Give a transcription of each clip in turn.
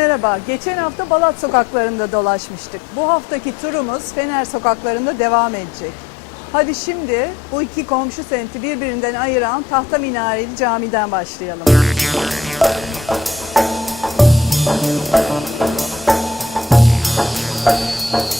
Merhaba. Geçen hafta Balat sokaklarında dolaşmıştık. Bu haftaki turumuz Fener sokaklarında devam edecek. Hadi şimdi bu iki komşu semti birbirinden ayıran Tahta Minareli Cami'den başlayalım. Tahta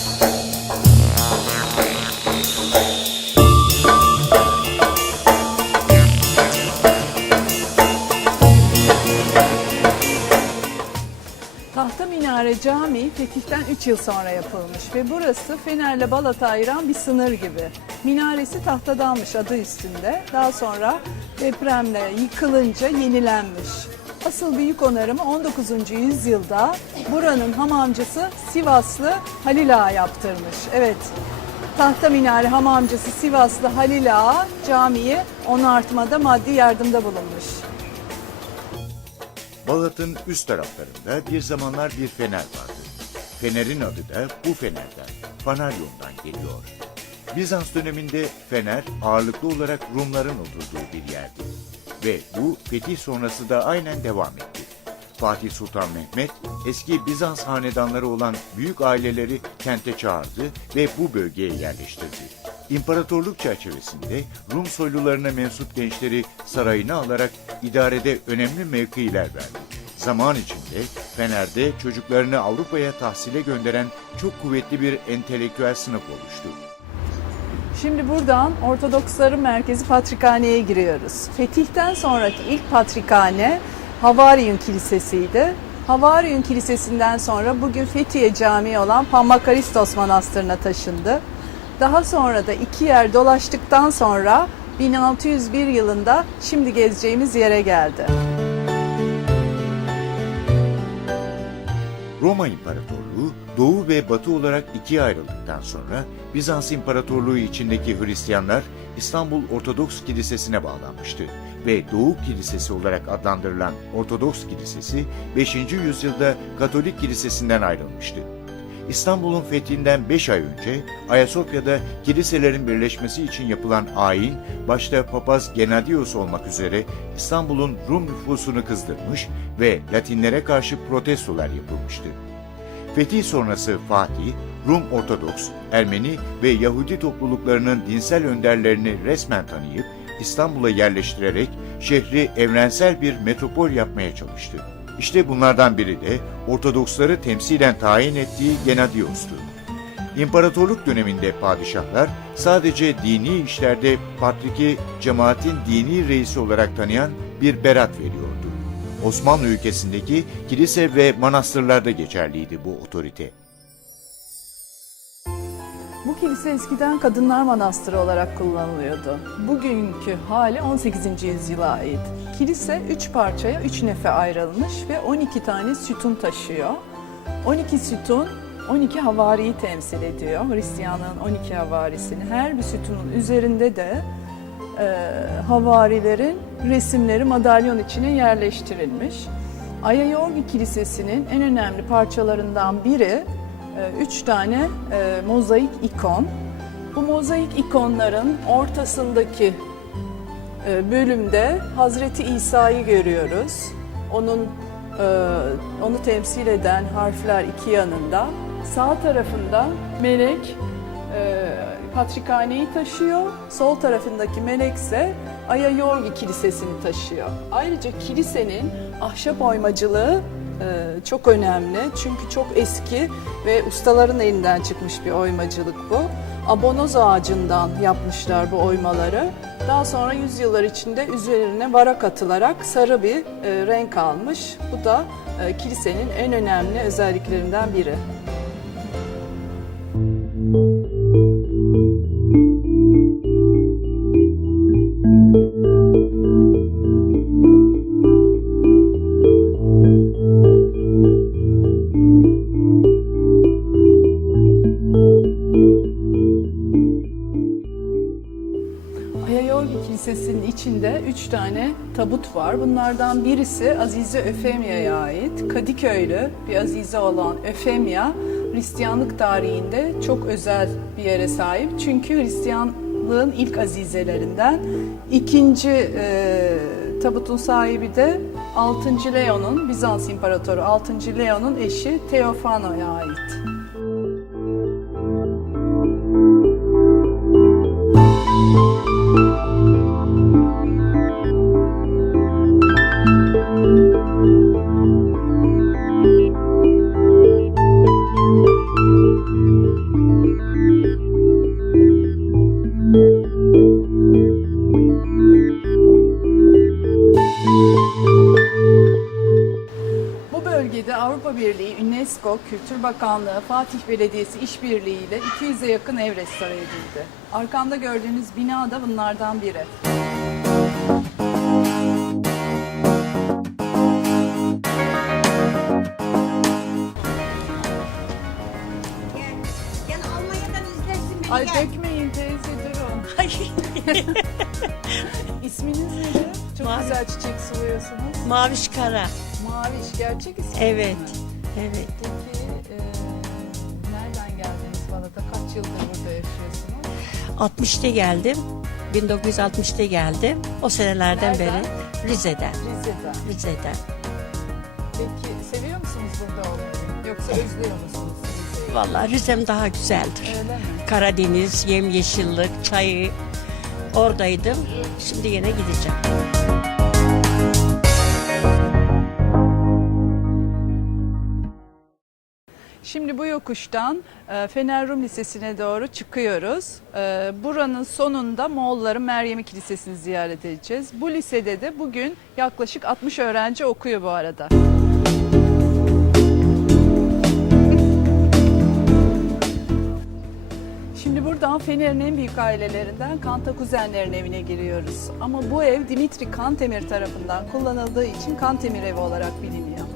Camii fetihten 3 yıl sonra yapılmış ve burası Fener'le Balat'ı ayıran bir sınır gibi. Minaresi tahtadanmış adı üstünde. Daha sonra depremle yıkılınca yenilenmiş. Asıl büyük onarımı 19. yüzyılda buranın hamamcısı Sivaslı Halil Ağa yaptırmış. Evet, Tahta Minare hamamcısı Sivaslı Halil Ağa camiyi onartmada maddi yardımda bulunmuş. Balat'ın üst taraflarında bir zamanlar bir fener vardı. Fenerin adı da bu fenerden, Fanaryon'dan geliyor. Bizans döneminde fener ağırlıklı olarak Rumların oturduğu bir yerdi. Ve bu fetih sonrası da aynen devam etti. Fatih Sultan Mehmet eski Bizans hanedanları olan büyük aileleri kente çağırdı ve bu bölgeye yerleştirdi. İmparatorluk çerçevesinde Rum soylularına mensup gençleri sarayına alarak idarede önemli mevkiler verdi. Zaman içinde Fener'de çocuklarını Avrupa'ya tahsile gönderen çok kuvvetli bir entelektüel sınıf oluştu. Şimdi buradan Ortodoksların merkezi Patrikhane'ye giriyoruz. Fetihten sonraki ilk patrikhane Havaryun Kilisesi'ydi. Havaryun Kilisesi'nden sonra bugün Fethiye Camii olan Pamakaristos Manastırı'na taşındı. Daha sonra da iki yer dolaştıktan sonra 1601 yılında şimdi gezeceğimiz yere geldi. Roma İmparatorluğu Doğu ve Batı olarak ikiye ayrıldıktan sonra Bizans İmparatorluğu içindeki Hristiyanlar İstanbul Ortodoks Kilisesi'ne bağlanmıştı ve Doğu Kilisesi olarak adlandırılan Ortodoks Kilisesi 5. yüzyılda Katolik Kilisesi'nden ayrılmıştı. İstanbul'un fethinden 5 ay önce Ayasofya'da kiliselerin birleşmesi için yapılan ayin, başta papaz Genadios olmak üzere İstanbul'un Rum nüfusunu kızdırmış ve Latinlere karşı protestolar yapılmıştı. Fetih sonrası Fatih, Rum Ortodoks, Ermeni ve Yahudi topluluklarının dinsel önderlerini resmen tanıyıp İstanbul'a yerleştirerek şehri evrensel bir metropol yapmaya çalıştı. İşte bunlardan biri de Ortodoksları temsilen tayin ettiği Genadios'tu. İmparatorluk döneminde padişahlar sadece dini işlerde patriki cemaatin dini reisi olarak tanıyan bir berat veriyordu. Osmanlı ülkesindeki kilise ve manastırlarda geçerliydi bu otorite. Bu kilise eskiden Kadınlar Manastırı olarak kullanılıyordu. Bugünkü hali 18. yüzyıla ait. Kilise 3 parçaya 3 nefe ayrılmış ve 12 tane sütun taşıyor. 12 sütun 12 havariyi temsil ediyor. Hristiyanlığın 12 havarisini. Her bir sütunun üzerinde de e, havarilerin resimleri madalyon içine yerleştirilmiş. Ayayorgi Kilisesi'nin en önemli parçalarından biri üç tane e, mozaik ikon. Bu mozaik ikonların ortasındaki e, bölümde Hazreti İsa'yı görüyoruz. Onun e, onu temsil eden harfler iki yanında. Sağ tarafında melek e, Patrikhane'yi taşıyor. Sol tarafındaki melek ise Ayayorgi Kilisesi'ni taşıyor. Ayrıca kilisenin ahşap oymacılığı çok önemli. Çünkü çok eski ve ustaların elinden çıkmış bir oymacılık bu. Abonoz ağacından yapmışlar bu oymaları. Daha sonra yüzyıllar içinde üzerine varak atılarak sarı bir e, renk almış. Bu da e, kilisenin en önemli özelliklerinden biri. Tabut var. Bunlardan birisi Azize Öfemya'ya ait. Kadıköylü bir azize olan Öfemya, Hristiyanlık tarihinde çok özel bir yere sahip. Çünkü Hristiyanlığın ilk azizelerinden ikinci e, tabutun sahibi de 6. Leon'un, Bizans İmparatoru 6. Leon'un eşi Teofano'ya ait. Bakanlığı, Fatih Belediyesi işbirliğiyle 200'e yakın ev restore edildi. Arkamda gördüğünüz bina da bunlardan biri. Gel. Gel Almanya'dan izlersin beni Ay gel. dökmeyin teyze durun. İsminiz nedir? Çok Mavi. güzel çiçek suluyorsunuz. Maviş kara. Maviş gerçek isminiz Evet. mi? Evet. Kaç yıldır burada yaşıyorsunuz? 60'ta geldim. 1960'ta geldim. O senelerden Nereden? beri Rize'den. Rize'den. Rize'den. Peki seviyor musunuz burada olmayı? Yoksa özlüyor musunuz Rize'yi? Vallahi Rize'm daha güzeldir. Öyle mi? Karadeniz, yemyeşillik, çayı oradaydım. Şimdi yine gideceğim. Şimdi bu yokuştan e, Fener Rum Lisesi'ne doğru çıkıyoruz. E, Buranın sonunda Moğolların Meryemi Kilisesi'ni ziyaret edeceğiz. Bu lisede de bugün yaklaşık 60 öğrenci okuyor bu arada. Şimdi buradan Fener'in en büyük ailelerinden Kanta kuzenlerin evine giriyoruz. Ama bu ev Dimitri Kantemir tarafından kullanıldığı için Kantemir evi olarak biliniyor.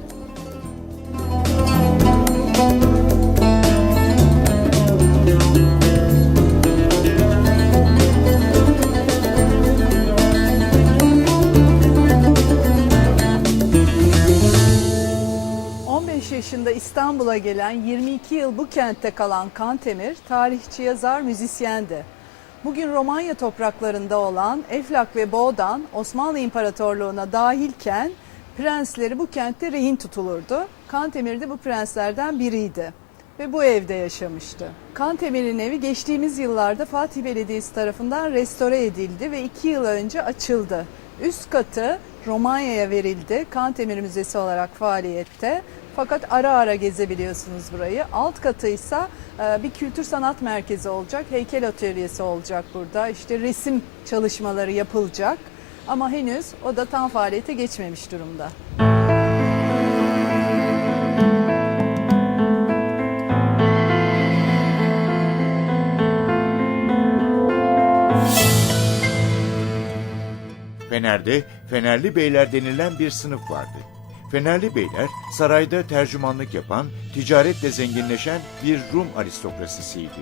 Gelen 22 yıl bu kentte kalan Kantemir... ...tarihçi, yazar, müzisyendi. Bugün Romanya topraklarında olan Eflak ve Boğdan Osmanlı İmparatorluğu'na dahilken... ...prensleri bu kentte rehin tutulurdu. Kantemir de bu prenslerden biriydi ve bu evde yaşamıştı. Kantemir'in evi geçtiğimiz yıllarda Fatih Belediyesi tarafından restore edildi ve iki yıl önce açıldı. Üst katı Romanya'ya verildi. Kantemir Müzesi olarak faaliyette. Fakat ara ara gezebiliyorsunuz burayı. Alt katı ise e, bir kültür sanat merkezi olacak. Heykel atölyesi olacak burada. İşte resim çalışmaları yapılacak. Ama henüz o da tam faaliyete geçmemiş durumda. Fener'de Fenerli Beyler denilen bir sınıf vardı. Fenerli Beyler sarayda tercümanlık yapan, ticaretle zenginleşen bir Rum aristokrasisiydi.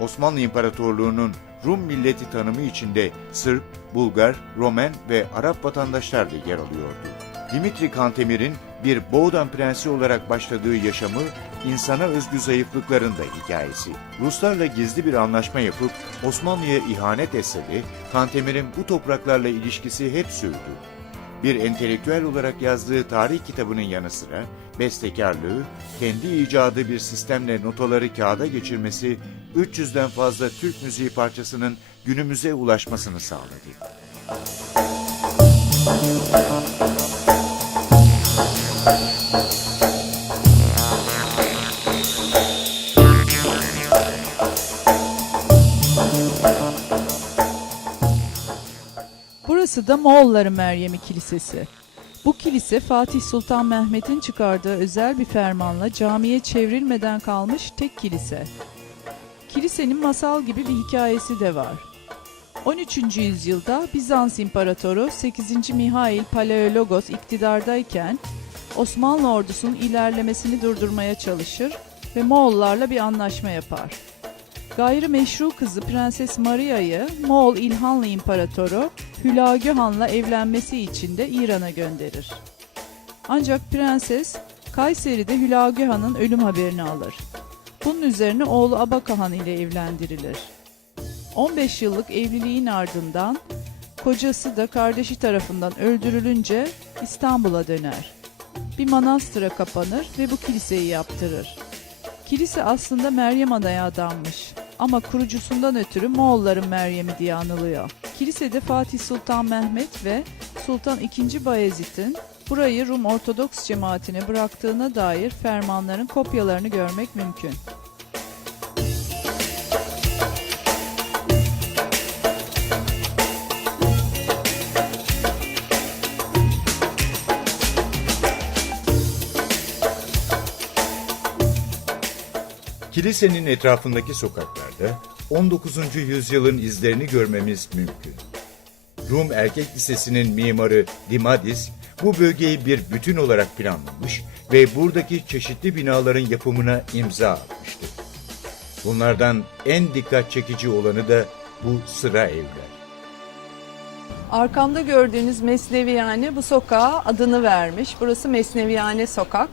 Osmanlı İmparatorluğu'nun Rum milleti tanımı içinde Sırp, Bulgar, Romen ve Arap vatandaşlar da yer alıyordu. Dimitri Kantemir'in bir Boğdan prensi olarak başladığı yaşamı insana özgü zayıflıkların da hikayesi. Ruslarla gizli bir anlaşma yapıp Osmanlı'ya ihanet etse de Kantemir'in bu topraklarla ilişkisi hep sürdü. Bir entelektüel olarak yazdığı tarih kitabının yanı sıra bestekarlığı, kendi icadı bir sistemle notaları kağıda geçirmesi 300'den fazla Türk müziği parçasının günümüze ulaşmasını sağladı. Burası da Moğolların Meryemi Kilisesi. Bu kilise Fatih Sultan Mehmet'in çıkardığı özel bir fermanla camiye çevrilmeden kalmış tek kilise. Kilisenin masal gibi bir hikayesi de var. 13. yüzyılda Bizans İmparatoru 8. Mihail Paleologos iktidardayken Osmanlı ordusunun ilerlemesini durdurmaya çalışır ve Moğollarla bir anlaşma yapar. Gayrimeşru kızı Prenses Maria'yı Moğol İlhanlı İmparatoru Hülagü Han'la evlenmesi için de İran'a gönderir. Ancak prenses Kayseri'de Hülagü Han'ın ölüm haberini alır. Bunun üzerine oğlu Abaka Han ile evlendirilir. 15 yıllık evliliğin ardından Kocası da kardeşi tarafından öldürülünce İstanbul'a döner. Bir manastıra kapanır ve bu kiliseyi yaptırır. Kilise aslında Meryem Ana'ya adanmış ama kurucusundan ötürü Moğolların Meryem'i diye anılıyor. Kilisede Fatih Sultan Mehmet ve Sultan II. Bayezid'in burayı Rum Ortodoks cemaatine bıraktığına dair fermanların kopyalarını görmek mümkün. Kilisenin etrafındaki sokaklarda 19. yüzyılın izlerini görmemiz mümkün. Rum Erkek Lisesi'nin mimarı Dimadis bu bölgeyi bir bütün olarak planlamış ve buradaki çeşitli binaların yapımına imza atmıştı. Bunlardan en dikkat çekici olanı da bu sıra evler. Arkamda gördüğünüz Mesneviyane bu sokağa adını vermiş. Burası Mesneviyane Sokak.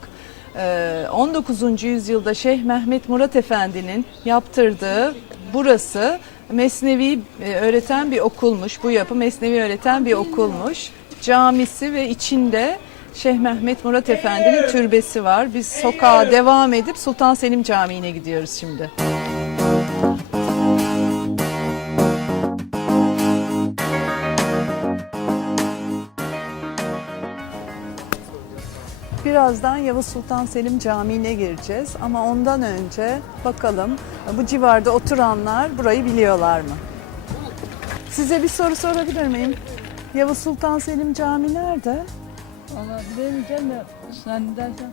Ee, 19. yüzyılda Şeyh Mehmet Murat Efendi'nin yaptırdığı burası Mesnevi e, öğreten bir okulmuş. Bu yapı Mesnevi öğreten bir okulmuş. Camisi ve içinde Şeyh Mehmet Murat Efendi'nin türbesi var. Biz sokağa devam edip Sultan Selim Camii'ne gidiyoruz şimdi. Birazdan Yavuz Sultan Selim Camii'ne gireceğiz ama ondan önce bakalım bu civarda oturanlar burayı biliyorlar mı? Size bir soru sorabilir miyim? Yavuz Sultan Selim Camii nerede? Valla bilemeyeceğim de sen dersen.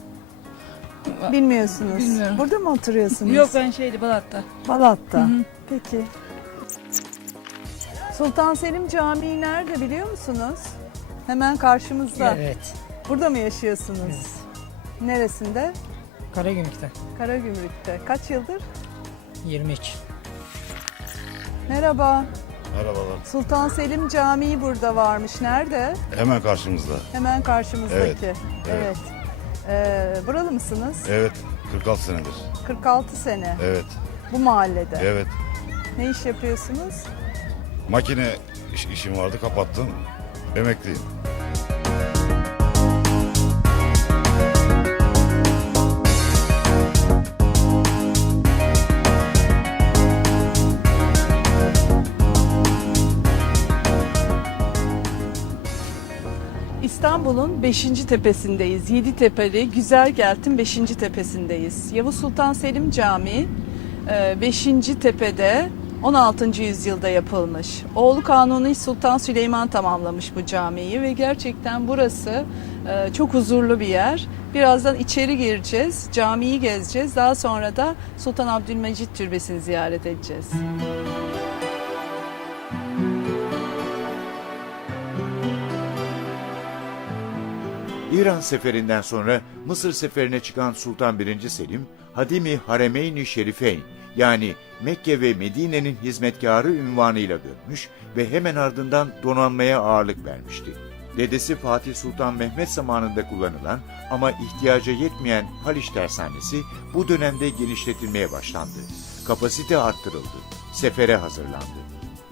Bilmiyorsunuz. Bilmiyorum. Burada mı oturuyorsunuz? Yok ben şeydi Balat'ta. Balat'ta. Peki. Sultan Selim Camii nerede biliyor musunuz? Hemen karşımızda. Evet. Burada mı yaşıyorsunuz? Neresinde? Karagümrük'te. Karagümrük'te. Kaç yıldır? 23. Merhaba. Merhabalar. Sultan Selim Camii burada varmış. Nerede? Hemen karşımızda. Hemen karşımızdaki. Evet, Evet. Ee, buralı mısınız? Evet. 46 senedir. 46 sene. Evet. Bu mahallede. Evet. Ne iş yapıyorsunuz? Makine iş- işim vardı kapattım. Emekliyim. İstanbul'un 5. tepesindeyiz. Yeditepe'li Güzelgelt'in 5. tepesindeyiz. Yavuz Sultan Selim Camii 5. tepede 16. yüzyılda yapılmış. Oğlu Kanuni Sultan Süleyman tamamlamış bu camiyi ve gerçekten burası e, çok huzurlu bir yer. Birazdan içeri gireceğiz, camiyi gezeceğiz. Daha sonra da Sultan Abdülmecit Türbesi'ni ziyaret edeceğiz. İran seferinden sonra Mısır seferine çıkan Sultan I. Selim, Hadimi Haremeyn-i Şerifeyn yani Mekke ve Medine'nin hizmetkarı ünvanıyla görmüş ve hemen ardından donanmaya ağırlık vermişti. Dedesi Fatih Sultan Mehmet zamanında kullanılan ama ihtiyaca yetmeyen Haliç Tersanesi bu dönemde genişletilmeye başlandı. Kapasite arttırıldı. Sefere hazırlandı.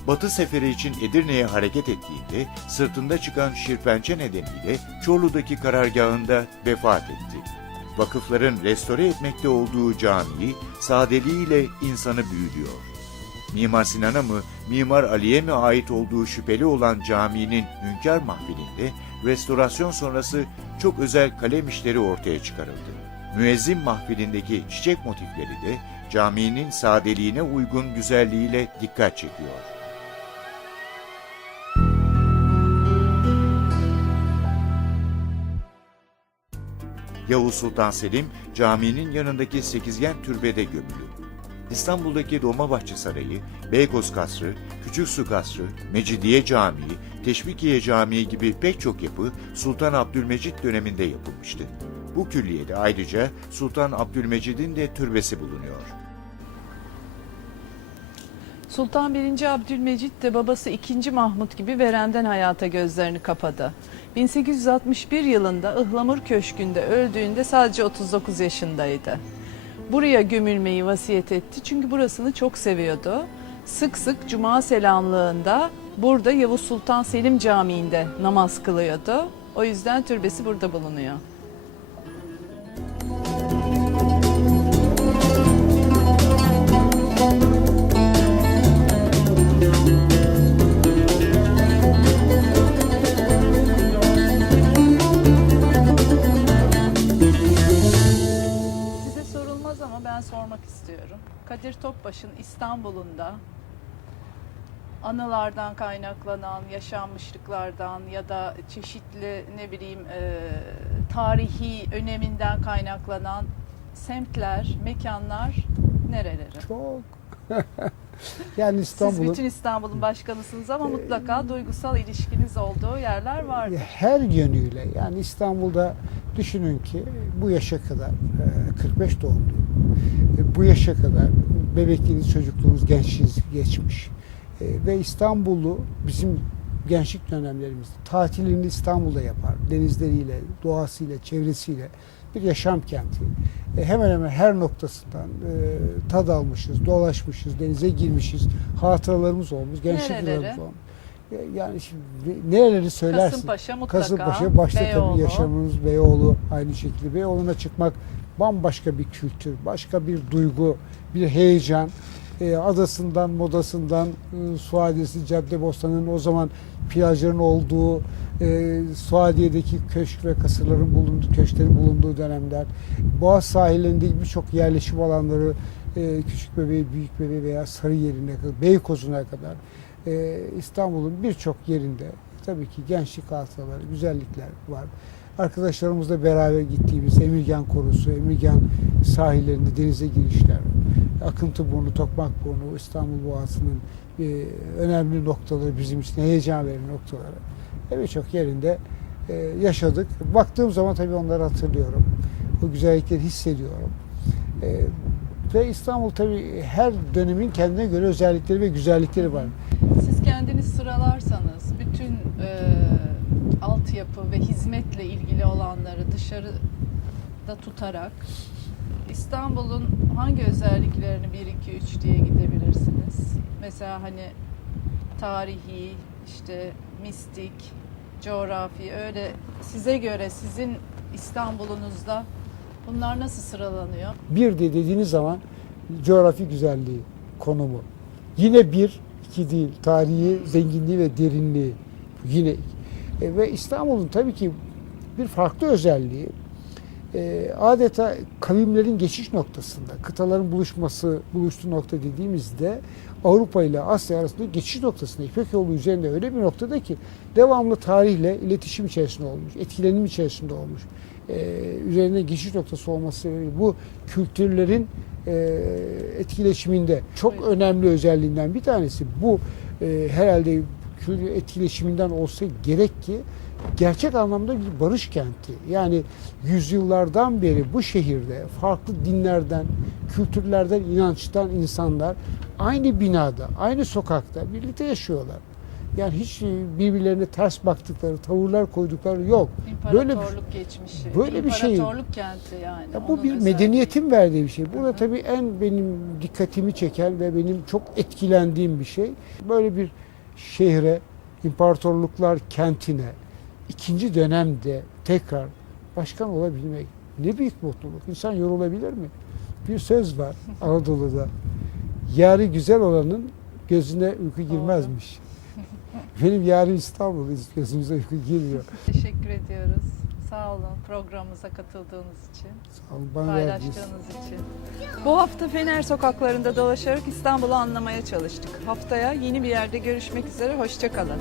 Batı seferi için Edirne'ye hareket ettiğinde sırtında çıkan şirpençe nedeniyle Çorlu'daki karargahında vefat etti. Vakıfların restore etmekte olduğu camiyi sadeliğiyle insanı büyülüyor. Mimar Sinan'a mı, Mimar Ali'ye mi ait olduğu şüpheli olan caminin Hünkar Mahfili'nde restorasyon sonrası çok özel kalem işleri ortaya çıkarıldı. Müezzin mahfilindeki çiçek motifleri de caminin sadeliğine uygun güzelliğiyle dikkat çekiyor. Yavuz Sultan Selim caminin yanındaki sekizgen türbede gömülü. İstanbul'daki Dolmabahçe Sarayı, Beykoz Kasrı, Küçük Su Kasrı, Mecidiye Camii, Teşvikiye Camii gibi pek çok yapı Sultan Abdülmecit döneminde yapılmıştı. Bu külliyede ayrıca Sultan Abdülmecid'in de türbesi bulunuyor. Sultan 1. Abdülmecit de babası 2. Mahmut gibi verenden hayata gözlerini kapadı. 1861 yılında Ihlamur Köşkü'nde öldüğünde sadece 39 yaşındaydı. Buraya gömülmeyi vasiyet etti çünkü burasını çok seviyordu. Sık sık cuma selamlığında burada Yavuz Sultan Selim Camii'nde namaz kılıyordu. O yüzden türbesi burada bulunuyor. Kadir Topbaş'ın İstanbul'unda anılardan kaynaklanan, yaşanmışlıklardan ya da çeşitli ne bileyim e, tarihi öneminden kaynaklanan semtler, mekanlar nereleri? Çok. yani Siz İstanbul'un bütün İstanbul'un başkanısınız ama mutlaka duygusal ilişkiniz olduğu yerler vardır. her yönüyle yani İstanbul'da düşünün ki bu yaşa kadar e, 45 doğumluyum. E, Bu yaşa kadar bebekliğiniz, çocukluğunuz, gençliğiniz geçmiş. E, Ve İstanbul'u bizim gençlik dönemlerimizde tatilini İstanbul'da yapar. Denizleriyle, doğasıyla, çevresiyle bir yaşam kenti. E, Hemen hemen her noktasından e, tad almışız, dolaşmışız, denize girmişiz, hatıralarımız olmuş, gençlik yıllarımız olmuş. E, Yani şimdi nereleri söylersin? Kasımpaşa mutlaka, Kasımpaşa başta Beyoğlu. tabii yaşamımız Beyoğlu aynı şekilde. Beyoğlu'na çıkmak bambaşka bir kültür, başka bir duygu, bir heyecan. Ee, adasından, modasından, e, Suadiyesi, Caddebostan'ın o zaman plajların olduğu, e, Suadiye'deki köşk ve kasırların bulunduğu, köşklerin bulunduğu dönemler, Boğaz sahillerindeki birçok yerleşim alanları, e, Küçük Bebeği, Büyük Bebeği veya Sarıyer'ine kadar, Beykoz'una kadar e, İstanbul'un birçok yerinde tabii ki gençlik hatıraları, güzellikler var. Arkadaşlarımızla beraber gittiğimiz Emirgan Korusu, Emirgan sahillerinde denize girişler, Akıntıburnu, Tokmakburnu, İstanbul Boğazı'nın e, önemli noktaları, bizim için heyecan veren noktaları. Birçok yerinde e, yaşadık. Baktığım zaman tabii onları hatırlıyorum. O güzellikleri hissediyorum. E, ve İstanbul tabii her dönemin kendine göre özellikleri ve güzellikleri var. Siz kendiniz sıralarsanız bütün e, altyapı ve hizmetle ilgili olanları dışarıda tutarak İstanbul'un hangi özelliklerini 1 2 3 diye gidebilirsiniz? Mesela hani tarihi, işte mistik, coğrafi öyle size göre sizin İstanbul'unuzda bunlar nasıl sıralanıyor? Bir de dediğiniz zaman coğrafi güzelliği, konumu. Yine bir, iki değil. Tarihi, zenginliği ve derinliği. Yine. E, ve İstanbul'un tabii ki bir farklı özelliği e, adeta kavimlerin geçiş noktasında, kıtaların buluşması, buluştuğu nokta dediğimizde Avrupa ile Asya arasında geçiş noktasında İpek yolu üzerinde öyle bir noktada ki devamlı tarihle iletişim içerisinde olmuş, etkilenim içerisinde olmuş. E, üzerine geçiş noktası olması sebebiyle bu kültürlerin e, etkileşiminde çok Buyurun. önemli özelliğinden bir tanesi bu e, herhalde etkileşiminden olsa gerek ki gerçek anlamda bir barış kenti. Yani yüzyıllardan beri bu şehirde farklı dinlerden, kültürlerden, inançtan insanlar aynı binada, aynı sokakta birlikte yaşıyorlar. Yani hiç birbirlerine ters baktıkları, tavırlar koydukları yok. Böyle bir- İmparatorluk geçmişi. böyle bir şey- İmparatorluk kenti yani. Ya bu bir medeniyetin verdiği bir şey. Burada tabii en benim dikkatimi çeken ve benim çok etkilendiğim bir şey. Böyle bir şehre, imparatorluklar kentine ikinci dönemde tekrar başkan olabilmek ne büyük mutluluk. İnsan yorulabilir mi? Bir söz var Anadolu'da. Yarı güzel olanın gözüne uyku girmezmiş. Benim yarı İstanbul gözümüze uyku girmiyor. Teşekkür ediyoruz. Sağ olun programımıza katıldığınız için, Sağ olun, bana paylaştığınız için. Bu hafta Fener sokaklarında dolaşarak İstanbul'u anlamaya çalıştık. Haftaya yeni bir yerde görüşmek üzere, hoşçakalın.